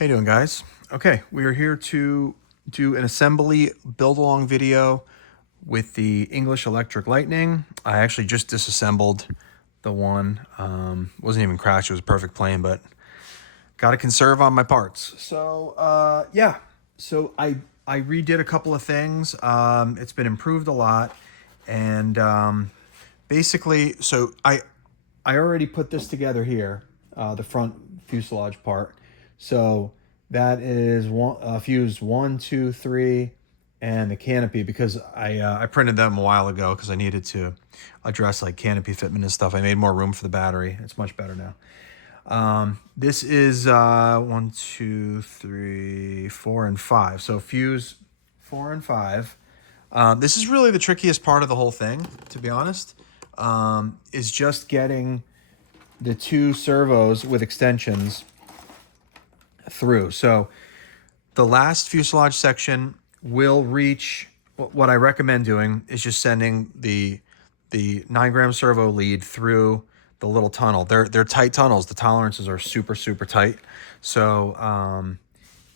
How you doing, guys? Okay, we are here to do an assembly build-along video with the English Electric Lightning. I actually just disassembled the one. Wasn't even crashed, it was a perfect plane, but got to conserve on my parts. So, yeah. So I redid a couple of things. It's been improved a lot. And basically, so I already put this together here, the front fuselage part. So that is fuse 1, 2, 3, and the canopy, because I printed them a while ago because I needed to address like canopy fitment and stuff. I made more room for the battery. It's much better now. This is 1, 2, 3, 4, and 5. So fuse 4 and 5. This is really the trickiest part of the whole thing, to be honest, is just getting the two servos with extensions through. So the last fuselage section will reach, what I recommend doing is just sending the 9-gram servo lead through the little tunnel. They're tight tunnels. The tolerances are super, super tight. So,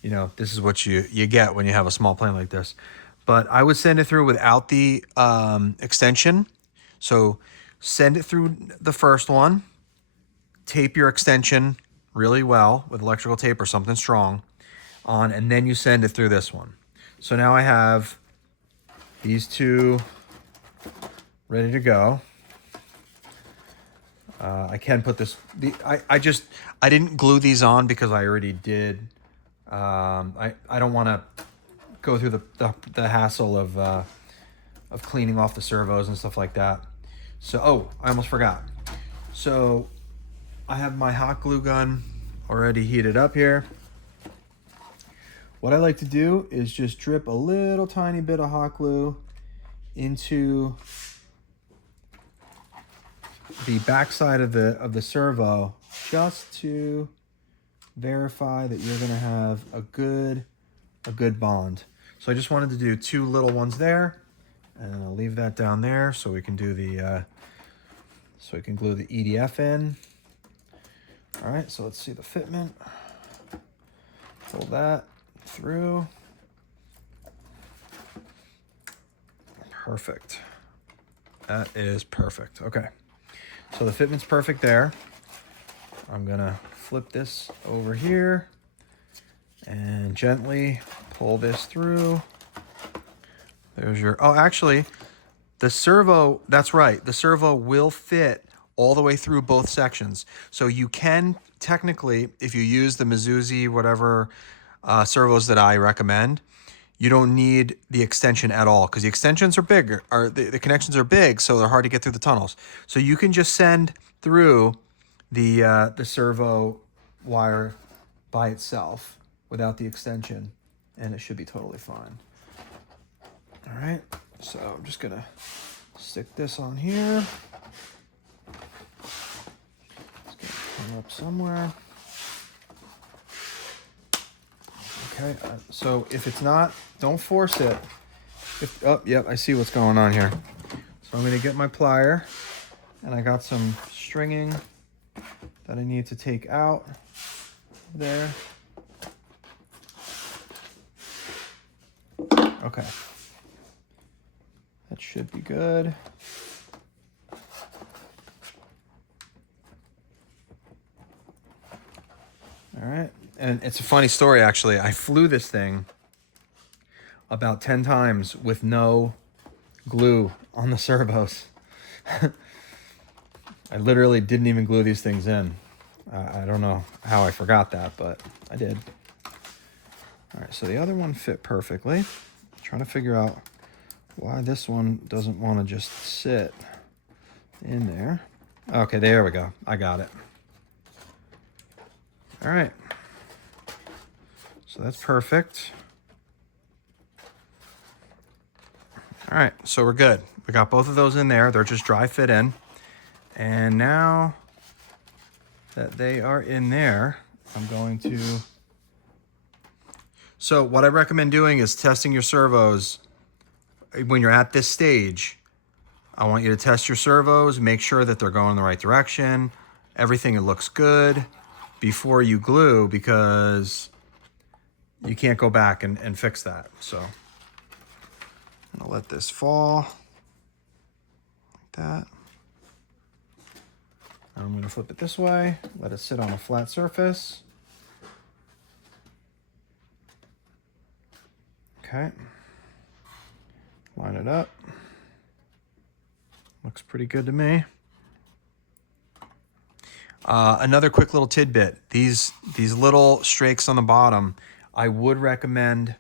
you know, this is what you get when you have a small plane like this. But I would send it through without the extension. So send it through the first one, tape your extension really well with electrical tape or something strong on, and then you send it through this one. So now I have these two ready to go. I can put this, I didn't glue these on because I already did. I don't want to go through the hassle of cleaning off the servos and stuff like that. So, oh, I almost forgot. So I have my hot glue gun already heated up here. What I like to do is just drip a little tiny bit of hot glue into the backside of the servo, just to verify that you're gonna have a good bond. So I just wanted to do two little ones there, and I'll leave that down there so we can do the so we can glue the EDF in. All right, so let's see the fitment. Pull that through. Perfect. That is perfect. Okay, so the fitment's perfect there. I'm gonna flip this over here and gently pull this through. There's your, oh, actually, the servo, that's right, the servo will fit all the way through both sections. So you can technically, if you use the Mizuzi, whatever servos that I recommend, you don't need the extension at all, because the extensions are big, or the connections are big, so they're hard to get through the tunnels. So you can just send through the servo wire by itself without the extension, and it should be totally fine. All right, so I'm just gonna stick this on here. It's gonna come up somewhere. Okay, so if it's not, don't force it. Oh, yep, I see what's going on here. So I'm gonna get my plier, and I got some stringing that I need to take out there. Okay. That should be good. All right, and it's a funny story, actually. I flew this thing about 10 times with no glue on the servos. I literally didn't even glue these things in. I don't know how I forgot that, but I did. All right, so the other one fit perfectly. I'm trying to figure out why this one doesn't want to just sit in there. Okay, there we go. I got it. All right. So that's perfect. All right, so we're good. We got both of those in there. They're just dry fit in. And now that they are in there, I'm going to... So what I recommend doing is testing your servos. When you're at this stage, I want you to test your servos, make sure that they're going in the right direction, everything looks good before you glue, because you can't go back and fix that. So I'm gonna let this fall like that. I'm gonna flip it this way, let it sit on a flat surface. Okay, line it up. Looks pretty good to me. Another quick little tidbit. These little strakes on the bottom, I would recommend,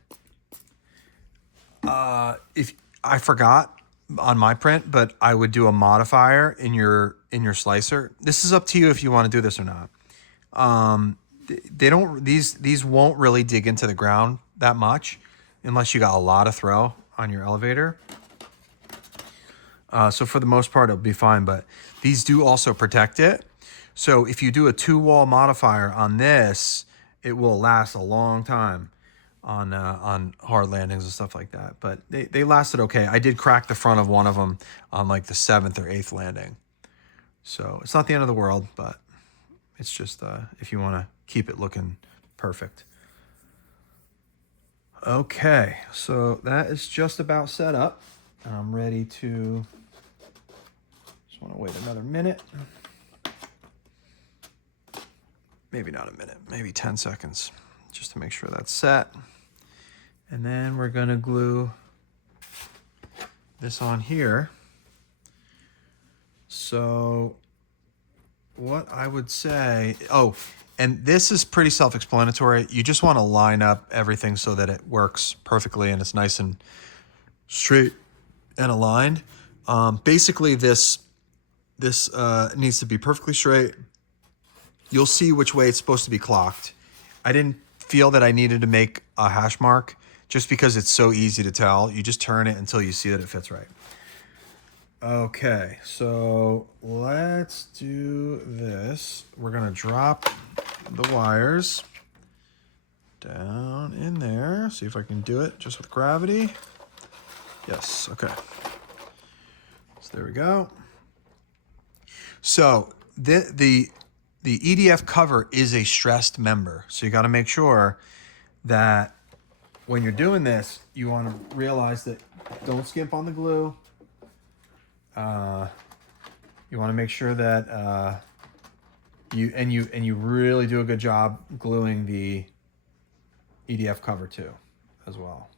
if I forgot on my print, but I would do a modifier in your slicer. This is up to you if you want to do this or not. They don't, these won't really dig into the ground that much unless you got a lot of throw on your elevator. So for the most part, it'll be fine, but these do also protect it. So if you do a 2-wall modifier on this, it will last a long time on hard landings and stuff like that. But they lasted okay. I did crack the front of one of them on like the 7th or 8th landing. So it's not the end of the world, but it's just if you want to keep it looking perfect. Okay, so that is just about set up. I'm ready to, just want to wait another minute. Maybe not a minute, maybe 10 seconds, just to make sure that's set. And then we're gonna glue this on here. So what I would say, oh, and this is pretty self-explanatory. You just wanna line up everything so that it works perfectly and it's nice and straight and aligned. Basically this needs to be perfectly straight. You'll see which way it's supposed to be clocked. I didn't feel that I needed to make a hash mark just because it's so easy to tell. You just turn it until you see that it fits right. Okay, so let's do this. We're gonna drop the wires down in there. See if I can do it just with gravity. Yes, okay. So there we go. So the EDF cover is a stressed member. So you got to make sure that when you're doing this, you want to realize that don't skimp on the glue. You want to make sure that you really do a good job gluing the EDF cover too, as well.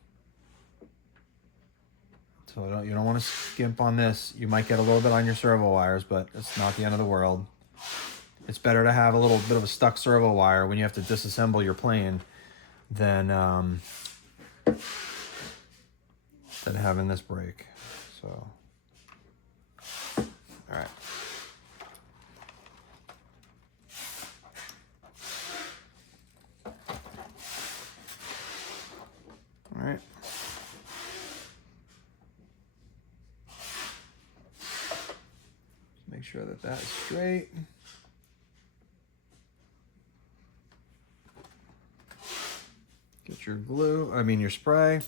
So you don't want to skimp on this. You might get a little bit on your servo wires, but it's not the end of the world. It's better to have a little bit of a stuck servo wire when you have to disassemble your plane than having this break. So, all right. All right. Make sure that that is straight. Get your glue, your spray.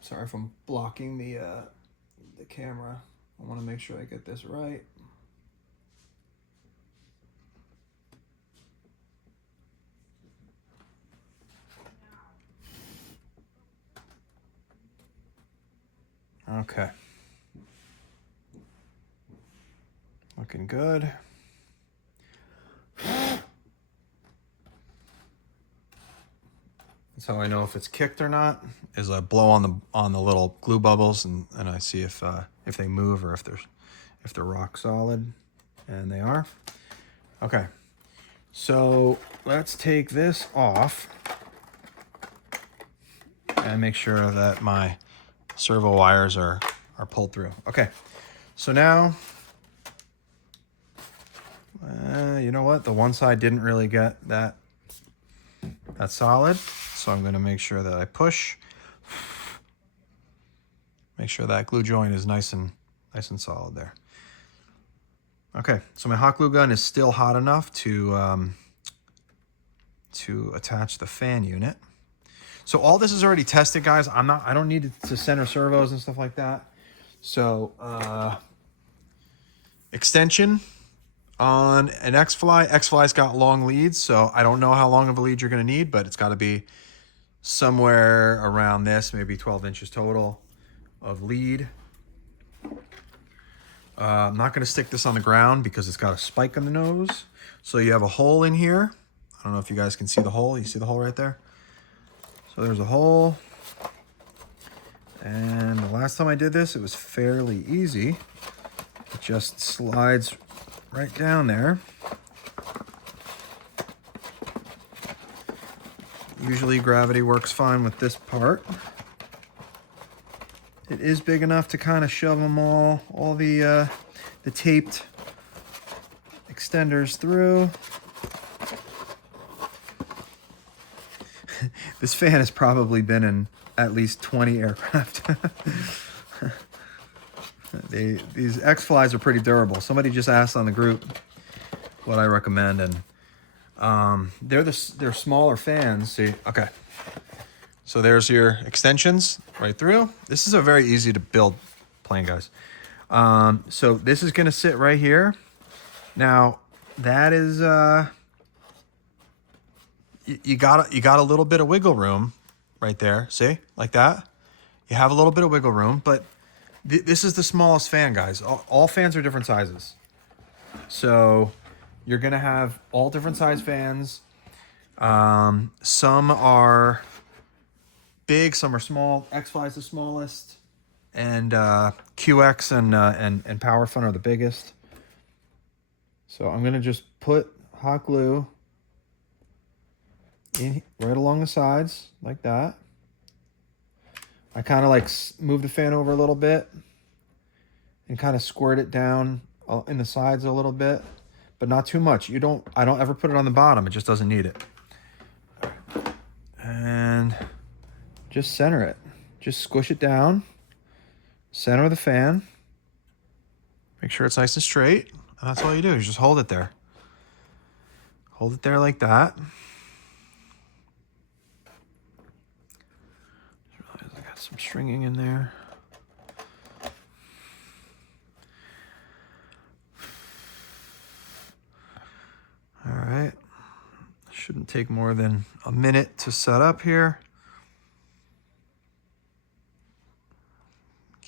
Sorry if I'm blocking the camera. I want to make sure I get this right. Okay. Looking good. That's how I know if it's kicked or not, is I blow on the little glue bubbles and I see if they move or if they're rock solid, and they are. Okay, so let's take this off and make sure that my servo wires are pulled through. Okay, so now, you know what? The one side didn't really get that solid, so I'm going to make sure that I push. Make sure that glue joint is nice and solid there. Okay, so my hot glue gun is still hot enough to attach the fan unit. So all this is already tested, guys. I don't need to center servos and stuff like that. So extension on an X-Fly. X-Fly's got long leads, so I don't know how long of a lead you're going to need, but it's got to be somewhere around this, maybe 12 inches total of lead. I'm not going to stick this on the ground because it's got a spike on the nose. So you have a hole in here. I don't know if you guys can see the hole. You see the hole right there? So there's a hole. And the last time I did this, it was fairly easy. It just slides right down there. Usually gravity works fine with this part. It is big enough to kind of shove them all the taped extenders through. This fan has probably been in at least 20 aircraft. These X-Flies are pretty durable. Somebody just asked on the group what I recommend, and they're smaller fans. See, okay. So there's your extensions right through. This is a very easy to build plane, guys. So this is gonna sit right here. Now that is you got a little bit of wiggle room right there. See, like that. You have a little bit of wiggle room, but this is the smallest fan, guys. All fans are different sizes. So you're gonna have all different size fans. Some are big, some are small. X-Fly is the smallest, and QX and Power Fun are the biggest. So I'm gonna just put hot glue in right along the sides like that. I kind of like move the fan over a little bit and kind of squirt it down in the sides a little bit, but not too much. I don't ever put it on the bottom. It just doesn't need it. And just center it. Just squish it down. Center of the fan. Make sure it's nice and straight. And that's all you do. You just hold it there. Hold it there like that. I got some stringing in there. All right. Shouldn't take more than a minute to set up here.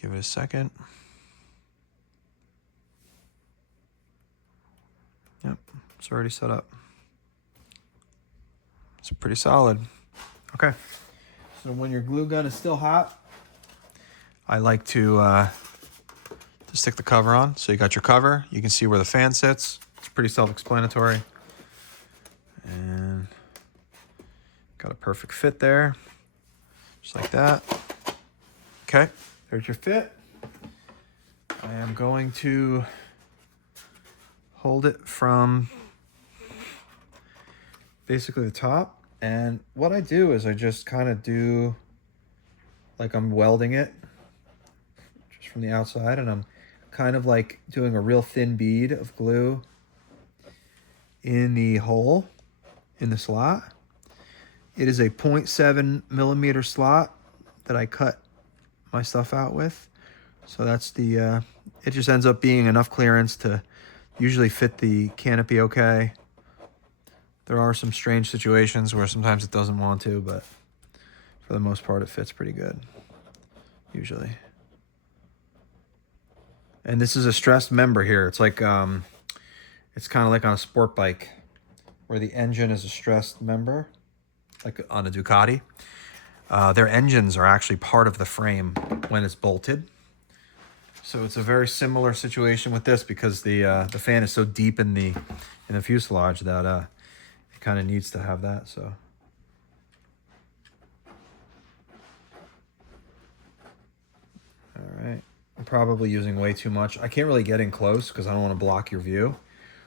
Give it a second. Yep, it's already set up. It's pretty solid. Okay, so when your glue gun is still hot, I like to stick the cover on. So you got your cover. You can see where the fan sits. It's pretty self-explanatory. And got a perfect fit there, just like that. Okay, there's your fit. I am going to hold it from basically the top. And what I do is I just kind of do like I'm welding it just from the outside, and I'm kind of like doing a real thin bead of glue in the hole in the slot. It is a 0.7 millimeter slot that I cut my stuff out with. So that's the, it just ends up being enough clearance to usually fit the canopy okay. There are some strange situations where sometimes it doesn't want to, but for the most part it fits pretty good, usually. And this is a stressed member here. It's like, it's kind of like on a sport bike where the engine is a stressed member, like on a Ducati. Their engines are actually part of the frame when it's bolted. So it's a very similar situation with this because the fan is so deep in the fuselage that it kind of needs to have that. So all right, I'm probably using way too much. I can't really get in close because I don't want to block your view.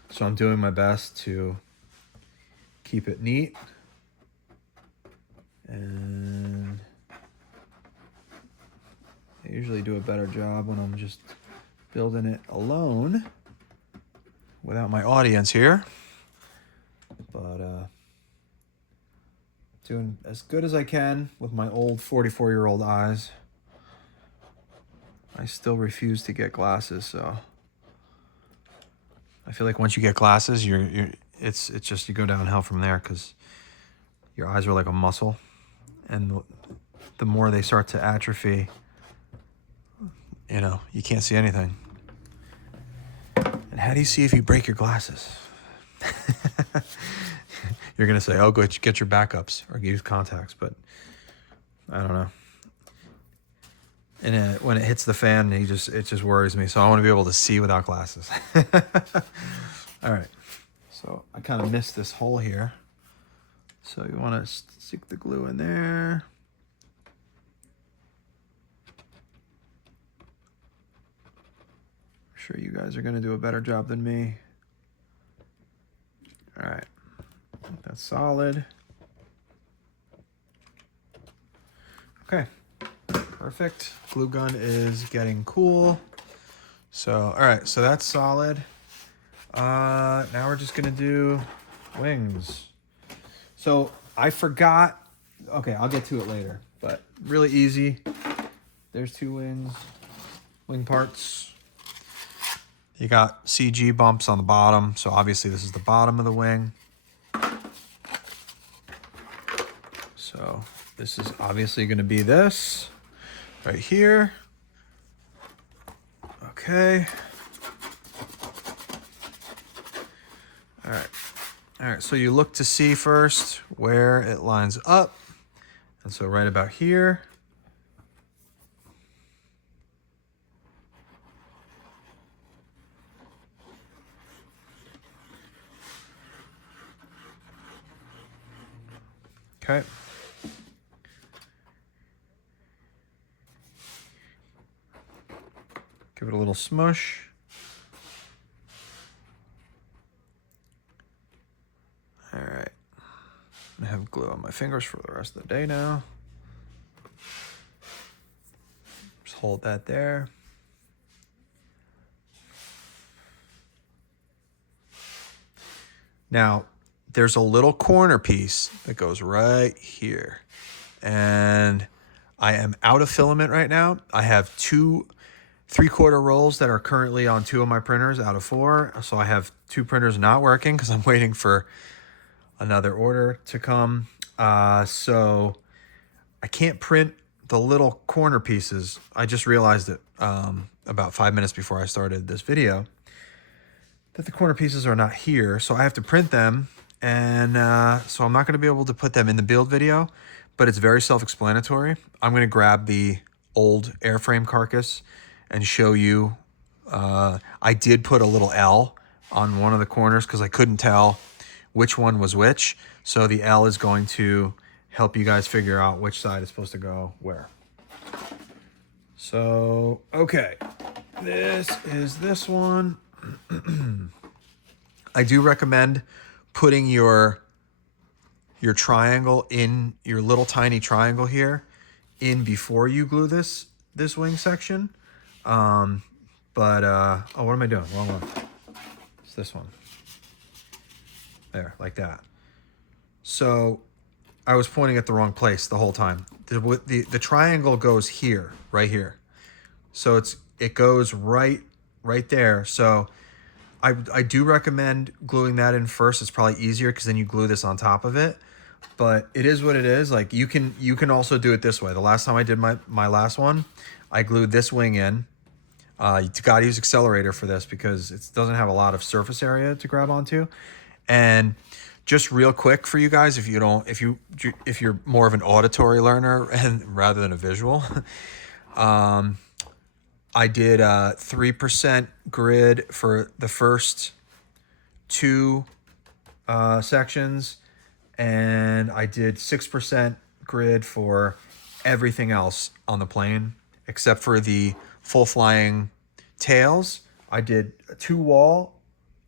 So I'm doing my best to keep it neat. And I usually do a better job when I'm just building it alone without my audience here. But doing as good as I can with my old 44-year-old eyes. I still refuse to get glasses, so I feel like once you get glasses, it's just you go downhill from there because your eyes are like a muscle, and the more they start to atrophy, you know, you can't see anything. And how do you see if you break your glasses? You're gonna say, "Oh, go get your backups or use contacts," but I don't know. And when it hits the fan, it just worries me. So I want to be able to see without glasses. All right. So I kind of missed this hole here. So you want to stick the glue in there. I'm sure you guys are going to do a better job than me. All right. That's solid. Okay. Perfect. Glue gun is getting cool. So, all right. So that's solid. Now we're just going to do wings. So I forgot. Okay, I'll get to it later, but really easy. There's two wing parts. You got CG bumps on the bottom. So obviously this is the bottom of the wing. So this is obviously going to be this right here. Okay. All right, so you look to see first where it lines up. And so right about here. Okay. Give it a little smush. All right. I have glue on my fingers for the rest of the day now. Just hold that there. Now, there's a little corner piece that goes right here. And I am out of filament right now. I have 2 3/4 rolls that are currently on 2 of my printers out of 4. So I have 2 printers not working because I'm waiting for another order to come. So I can't print the little corner pieces. I just realized it about 5 minutes before I started this video that the corner pieces are not here. So I have to print them. And so I'm not going to be able to put them in the build video, but it's very self-explanatory. I'm going to grab the old airframe carcass and show you. I did put a little L on one of the corners because I couldn't tell which one was which. So the L is going to help you guys figure out which side is supposed to go where. So, okay, this is this one. I do recommend putting your triangle in, your little tiny triangle here, in before you glue this wing section. Oh, what am I doing? Wrong one. It's this one. There, like that. So I was pointing at the wrong place the whole time. The triangle goes here, right here. So it goes right there. So I do recommend gluing that in first. It's probably easier because then you glue this on top of it. But it is what it is. Like you can also do it this way. The last time I did my last one, I glued this wing in. You got to use accelerator for this because it doesn't have a lot of surface area to grab onto. And just real quick for you guys, if you're more of an auditory learner and rather than a visual, I did 3% grid for the first 2 sections, and I did 6% grid for everything else on the plane except for the full flying tails. I did 2 wall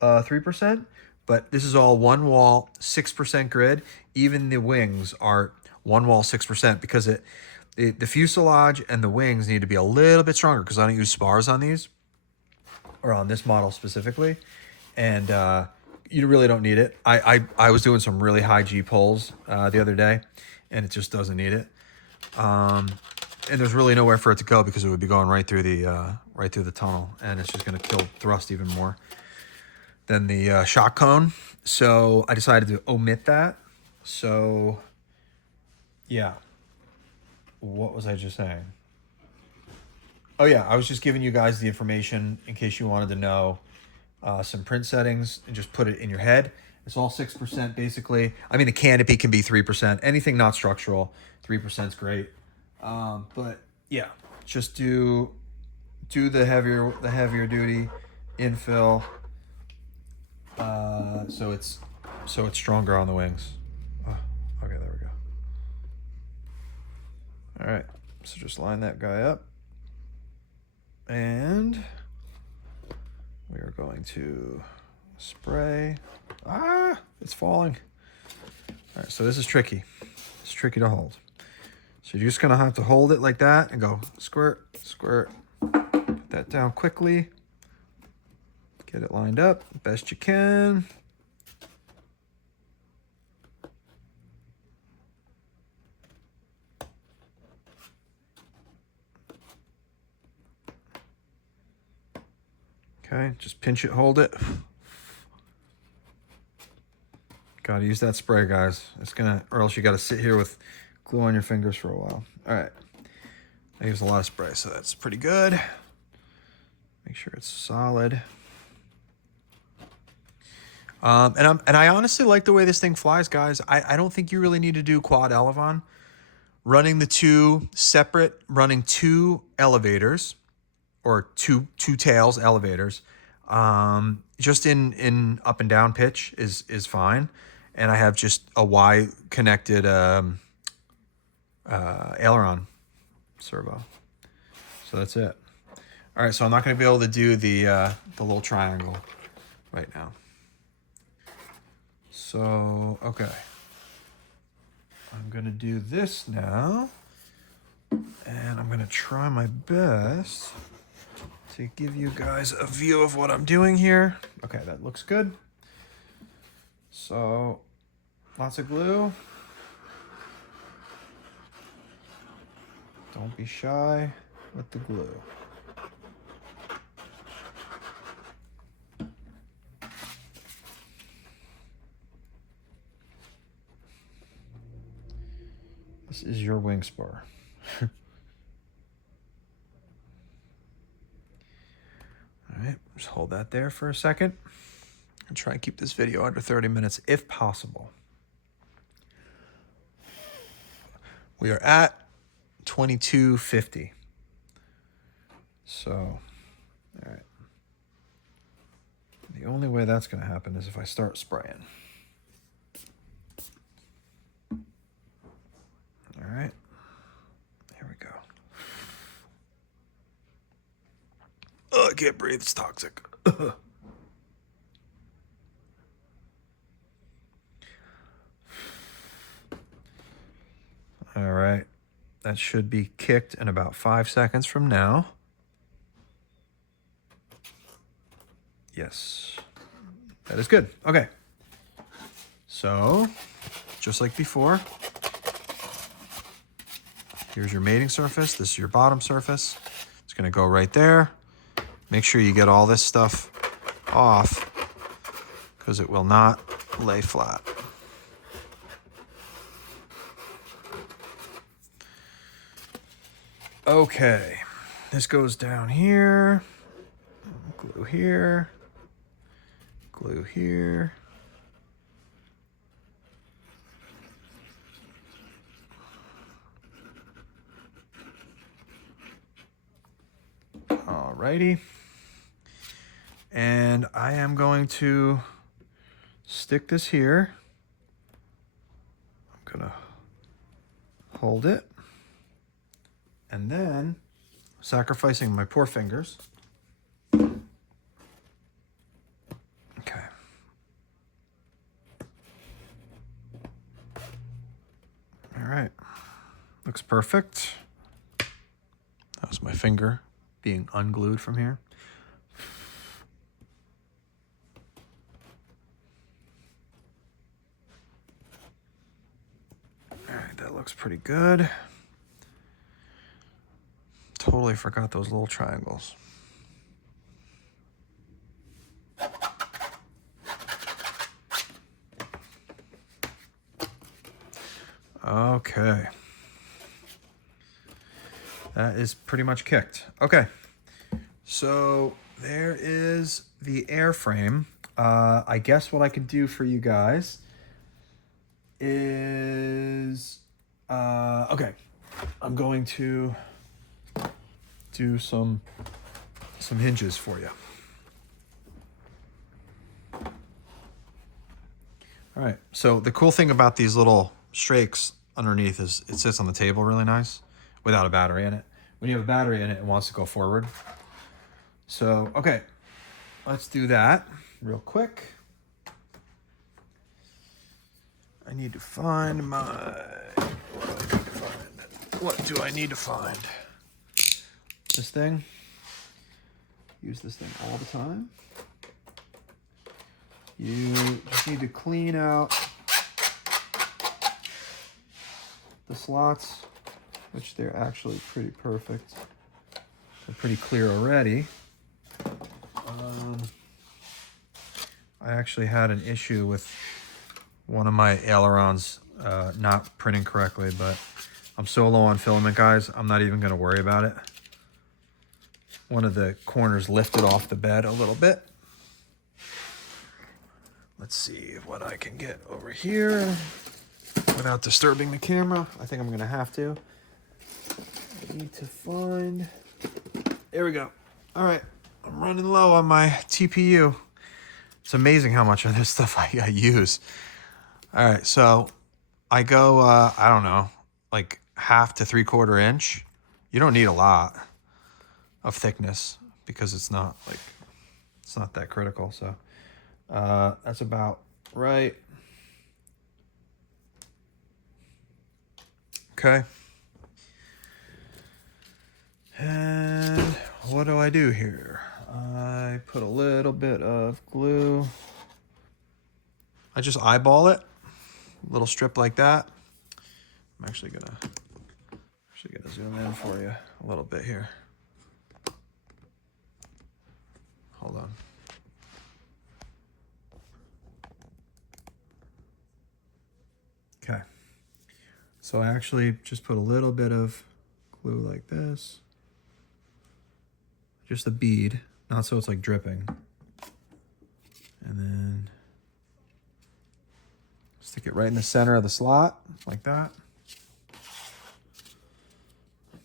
3%, but this is all 1 wall 6% grid. Even the wings are 1 wall 6% because the fuselage and the wings need to be a little bit stronger because I don't use spars on these, or on this model specifically, and you really don't need it. I was doing some really high G pulls the other day, and it just doesn't need it. And there's really nowhere for it to go because it would be going right through the tunnel, and it's just going to kill thrust even more. than the shock cone. So I decided to omit that. So yeah, what was I just saying? Oh yeah, I was just giving you guys the information in case you wanted to know some print settings and just put it in your head. It's all 6% basically. I mean, the canopy can be 3%. Anything not structural, 3% is great. But yeah, just do the heavier duty infill. So it's stronger on the wings. Oh, okay, there we go. All right, so just line that guy up, and we are going to spray. Ah, it's falling. All right, so this is tricky. It's tricky to hold. So you're just gonna have to hold it like that and go squirt, squirt. Put that down quickly. Get it lined up best you can. Okay, just pinch it, hold it. Gotta use that spray, guys. It's gonna, or else you gotta sit here with glue on your fingers for a while. All right, I use a lot of spray, so that's pretty good. Make sure it's solid. And I honestly like the way this thing flies, guys. I don't think you really need to do quad elevon. Running the two separate, running two elevators, or two tails elevators, just in up and down pitch is fine. And I have just a Y connected aileron servo. So that's it. All right, so I'm not going to be able to do the little triangle right now. So, okay. I'm going to do this now. And I'm going to try my best to give you guys a view of what I'm doing here. Okay, that looks good. So, lots of glue. Don't be shy with the glue. This is your wing spar. All right, just hold that there for a second. And try and keep this video under 30 minutes if possible. We are at 2250. So, all right. The only way that's going to happen is if I start spraying. All right. Here we go. Oh, I can't breathe. It's toxic. All right. That should be kicked in about 5 seconds from now. Yes. That is good. Okay. So, just like before, here's your mating surface. This is your bottom surface. It's going to go right there. Make sure you get all this stuff off because it will not lay flat. Okay, this goes down here, glue here, glue here. Alrighty. And I am going to stick this here. I'm gonna hold it. And then, sacrificing my poor fingers. Okay. All right. Looks perfect. That was my finger being unglued from here. All right, that looks pretty good. Totally forgot those little triangles. Okay. That is pretty much kicked. Okay. So there is the airframe. I guess what I could do for you guys is, okay, I'm going to do some hinges for you. All right, so the cool thing about these little strakes underneath is it sits on the table really nice without a battery in it. When you have a battery in it, it wants to go forward. So, okay, let's do that real quick. I need to find my, what do I need to find? This thing. Use this thing all the time. You just need to clean out the slots, which they're actually pretty perfect. They're pretty clear already. I actually had an issue with one of my ailerons not printing correctly, but I'm so low on filament, guys, I'm not even gonna worry about it. One of the corners lifted off the bed a little bit. Let's see what I can get over here without disturbing the camera. I think I'm gonna have to. I need to find, there we go. All right, I'm running low on my TPU. It's amazing how much of this stuff I use. All right, so I go, I don't know, like 1/2 to 3/4 inch. You don't need a lot of thickness because it's not that critical. So that's about right. Okay. And what do I do here? I put a little bit of glue. I just eyeball it, a little strip like that. I'm actually gonna zoom in for you a little bit here. Hold on. Okay. So I actually just put a little bit of glue like this. Just a bead, not so it's like dripping. And then stick it right in the center of the slot, like that.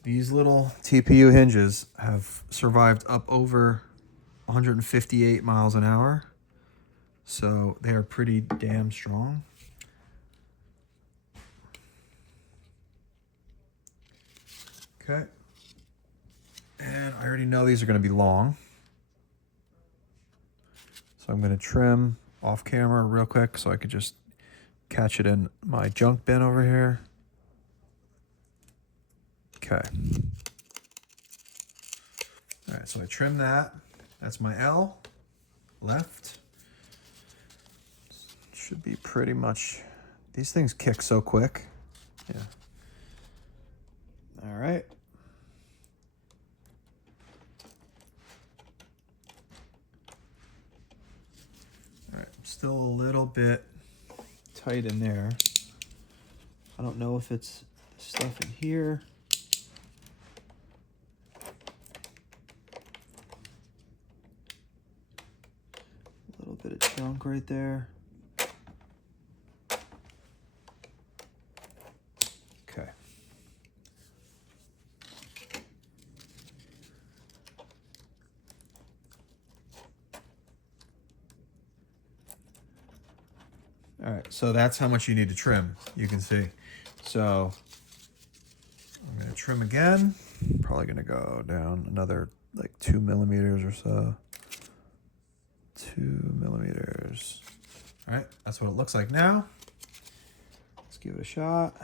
These little TPU hinges have survived up over 158 miles an hour. So they are pretty damn strong. Okay. And I already know these are going to be long. So I'm going to trim off camera real quick so I could just catch it in my junk bin over here. Okay. All right, so I trim that. That's my L, left. Should be pretty much, these things kick so quick. Yeah. All right. All right, still a little bit tight in there. I don't know if it's stuff in here. A little bit of junk right there. Okay. All right, so that's how much you need to trim, you can see. So I'm gonna trim again. Probably gonna go down another like 2 millimeters or so. 2 millimeters. All right, that's what it looks like now. Let's give it a shot.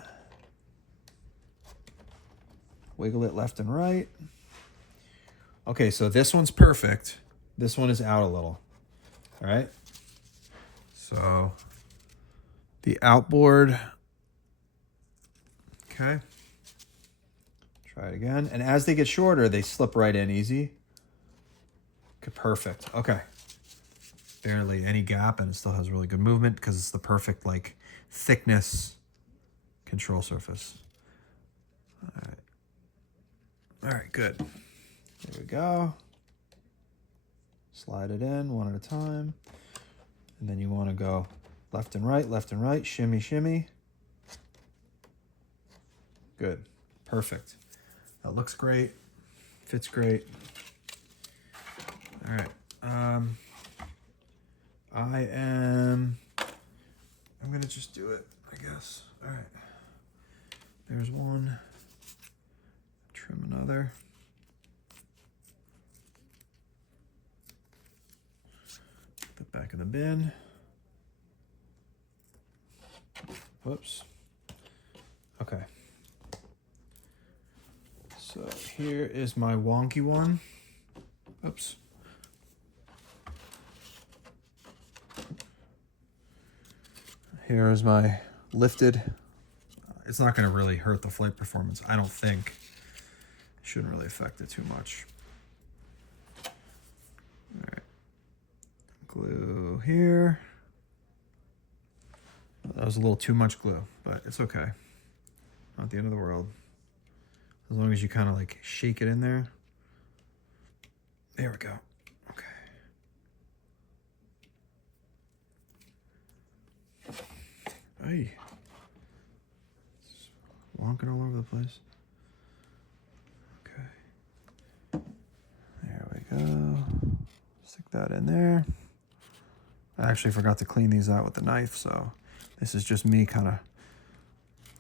Wiggle it left and right. Okay, so this one's perfect. This one is out a little. All right. So the outboard. Okay. Try it again. And as they get shorter, they slip right in easy. Okay, perfect. Okay. Barely any gap, and it still has really good movement because it's the perfect like thickness control surface. All right, good. There we go. Slide it in one at a time. And then you want to go left and right, shimmy, shimmy. Good. Perfect. That looks great. Fits great. All right. I'm going to just do it, I guess. All right. There's one. Trim another. Put that back in the bin. Whoops. Okay. So here is my wonky one. Oops. Here is my lifted. It's not going to really hurt the flight performance, I don't think. Shouldn't really affect it too much. All right. Glue here. That was a little too much glue, but it's okay. Not the end of the world. As long as you kind of like shake it in there. There we go. Okay. Hey. It's wonking all over the place. Okay. There we go. Stick that in there. I actually forgot to clean these out with the knife, so this is just me kind of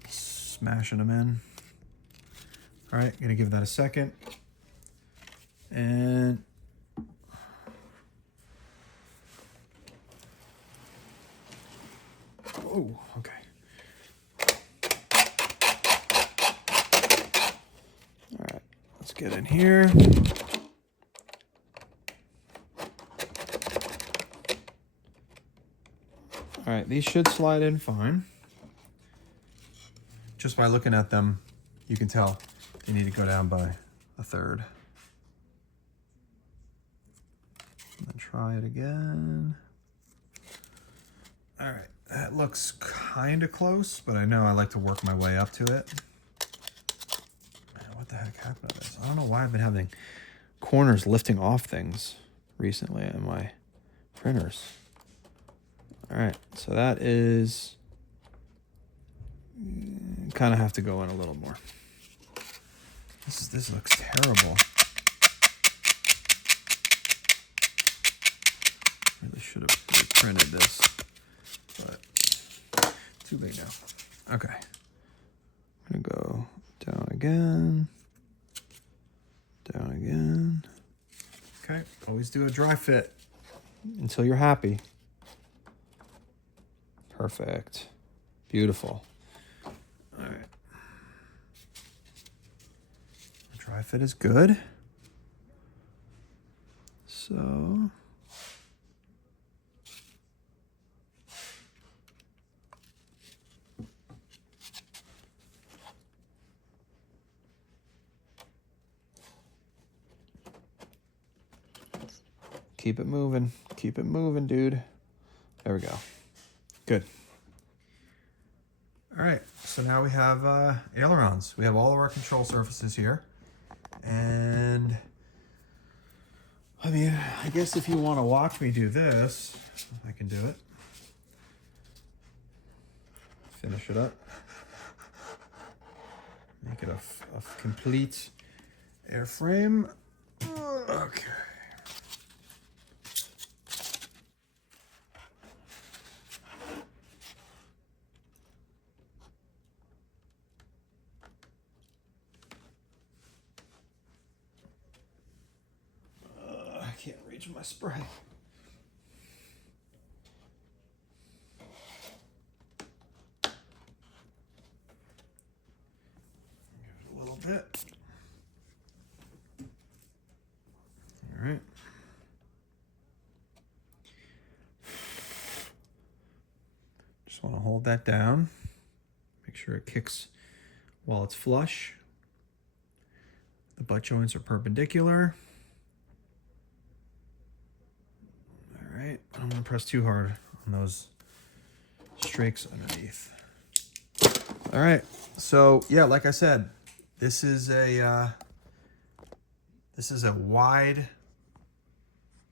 smashing them in. All right, gonna give that a second. And oh, okay. All right, let's get in here. All right, these should slide in fine. Just by looking at them, you can tell you need to go down by a third. And then try it again. All right, that looks kind of close, but I know I like to work my way up to it. What the heck happened to this? I don't know why I've been having corners lifting off things recently on my printers. All right, so that is kind of have to go in a little more. This looks terrible. Really should have reprinted this, but too big now. Okay, I'm gonna go down again, down again. Okay, always do a dry fit until you're happy. Perfect. Beautiful. All right. Dry fit is good. So keep it moving. Keep it moving, dude. There we go. Good. All right, so now we have ailerons. We have all of our control surfaces here. And I mean, I guess if you want to watch me do this, I can do it. Finish it up. Make it a complete airframe. Okay. I can't reach my spray. Give it a little bit. All right. Just want to hold that down. Make sure it kicks while it's flush. The butt joints are perpendicular. All right, I don't want to press too hard on those strakes underneath. All right, so yeah, like I said, this is a wide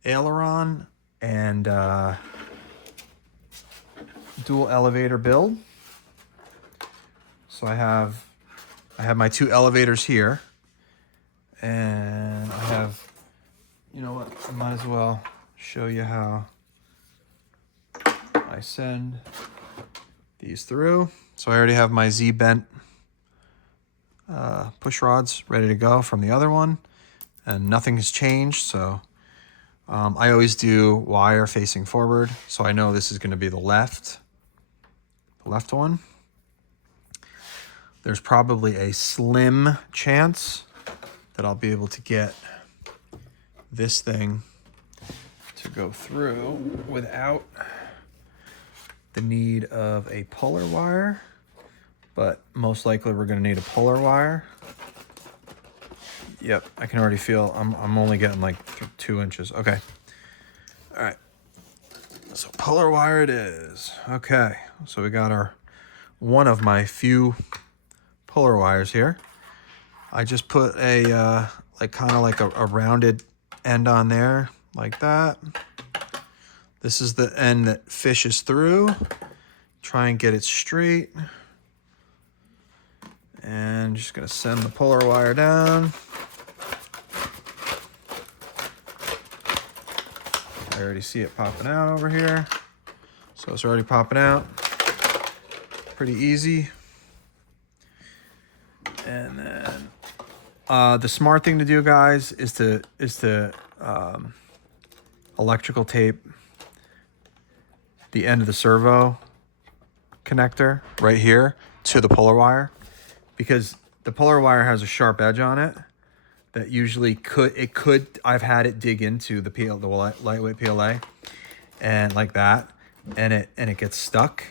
aileron and dual elevator build. So I have my two elevators here, and I have, you know what, I might as well show you how I send these through. So I already have my Z bent push rods ready to go from the other one, and nothing has changed. So I always do wire facing forward, so I know this is going to be the left one. There's probably a slim chance that I'll be able to get this thing to go through without the need of a puller wire, but most likely we're going to need a puller wire. Yep, I can already feel I'm only getting like 2 inches. Okay. All right. So puller wire it is. Okay. So we got our one of my few puller wires here. I just put a like kind of like a rounded end on there like that. This is the end that fishes through. Try and get it straight. And just gonna send the puller wire down. I already see it popping out over here. So it's already popping out. Pretty easy. And then the smart thing to do, guys, is to electrical tape the end of the servo connector right here to the puller wire, because the puller wire has a sharp edge on it that usually I've had it dig into the lightweight PLA and like that, and it gets stuck.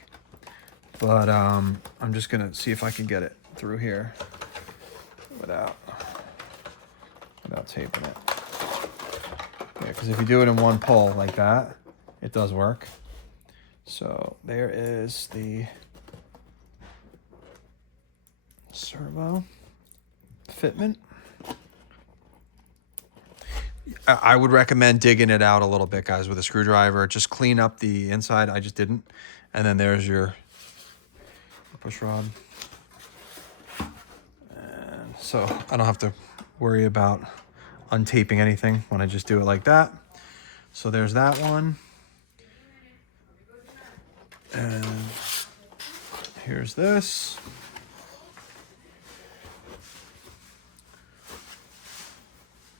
But I'm just gonna see if I can get it through here without taping it. Yeah, because if you do it in one pull like that, it does work. So there is the servo fitment. I would recommend digging it out a little bit, guys, with a screwdriver. Just clean up the inside. I just didn't. And then there's your push rod. And so I don't have to worry about untaping anything when I just do it like that. So there's that one. And here's this.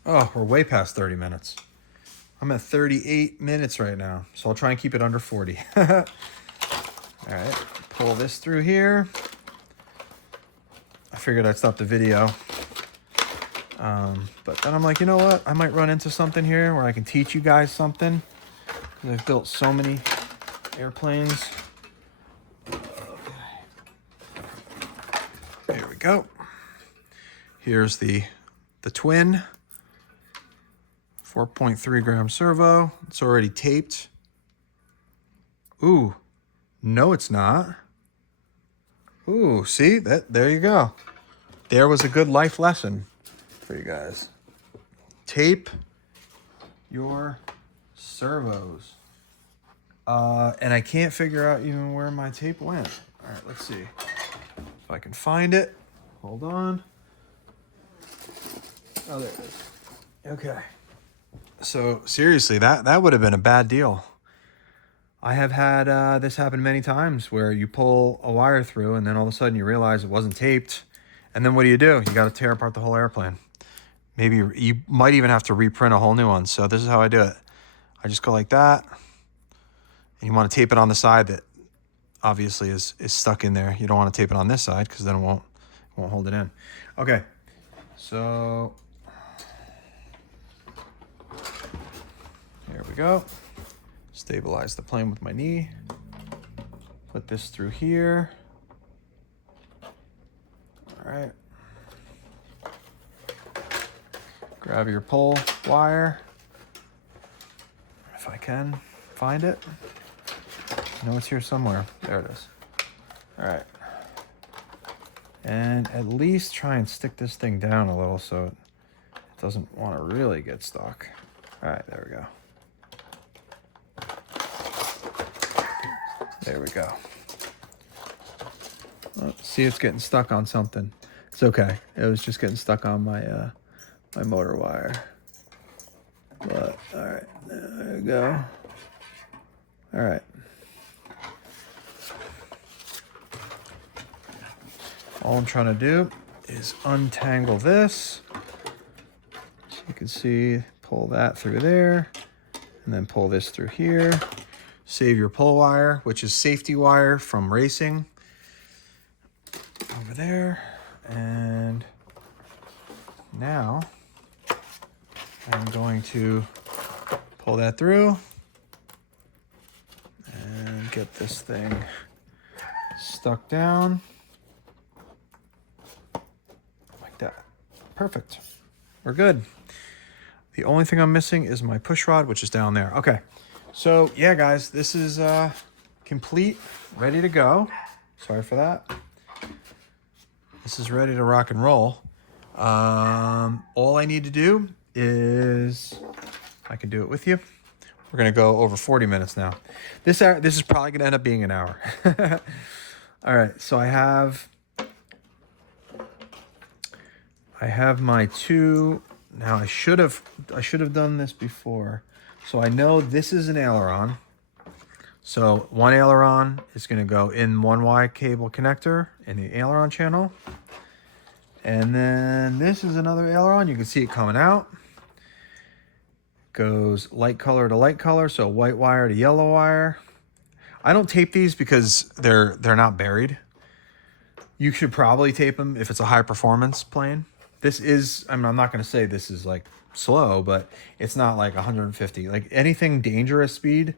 Oh, we're way past 30 minutes. I'm at 38 minutes right now, so I'll try and keep it under 40. All right, pull this through here. I figured I'd stop the video. But then I'm like, you know what? I might run into something here where I can teach you guys something, because I've built so many airplanes. Here we go. Here's the twin 4.3 gram servo. It's already taped. Ooh, no, it's not. Ooh, see that? There you go. There was a good life lesson for you guys. Tape your servos. And I can't figure out even where my tape went. All right, let's see if I can find it. Hold on. Oh, there it is. Okay. So seriously, that would have been a bad deal. I have had this happen many times where you pull a wire through and then all of a sudden you realize it wasn't taped. And then what do? You got to tear apart the whole airplane. Maybe you might even have to reprint a whole new one. So this is how I do it. I just go like that. And you want to tape it on the side that obviously is stuck in there. You don't want to tape it on this side because then it won't hold it in. Okay, so here we go. Stabilize the plane with my knee. Put this through here. All right. Grab your pull wire, if I can find it. I know it's here somewhere. There it is. All right. And at least try and stick this thing down a little so it doesn't want to really get stuck. All right, there we go. There we go. Oh, see, it's getting stuck on something. It's okay. It was just getting stuck on my my motor wire. But all right, there we go. All right. All I'm trying to do is untangle this. So you can see, pull that through there, and then pull this through here. Save your pull wire, which is safety wire from racing. Over there. And now I'm going to pull that through and get this thing stuck down. Perfect. We're good. The only thing I'm missing is my push rod, which is down there. Okay. So yeah, guys, this is complete, ready to go. Sorry for that. This is ready to rock and roll. All I need to do is, I can do it with you. We're gonna go over 40 minutes now. This is probably gonna end up being an hour. All right. So I have my two. Now I should have done this before. So I know this is an aileron. So one aileron is going to go in 1Y cable connector in the aileron channel. And then this is another aileron. You can see it coming out. Goes light color to light color, so white wire to yellow wire. I don't tape these because they're not buried. You should probably tape them if it's a high performance plane. This is, I'm not going to say this is like slow, but it's not like 150. Like anything dangerous speed,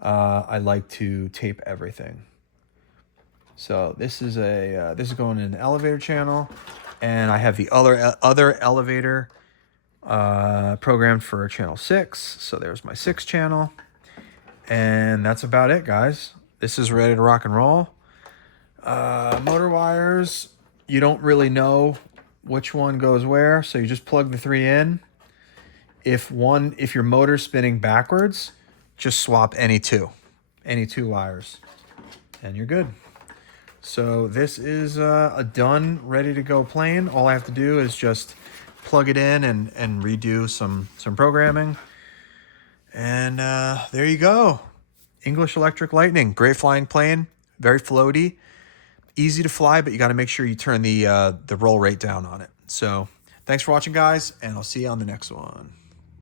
I like to tape everything. So this is going in an elevator channel, and I have the other elevator programmed for channel 6. So there's my 6 channel, and that's about it, guys. This is ready to rock and roll. Motor wires, you don't really know which one goes where, so you just plug the 3 in. If your motor's spinning backwards, just swap any two wires, and you're good. So this is a done, ready to go plane. All I have to do is just plug it in and redo some programming, and there you go. English Electric Lightning, great flying plane, very floaty. Easy to fly, but you got to make sure you turn the roll rate down on it. So thanks for watching, guys, and I'll see you on the next one.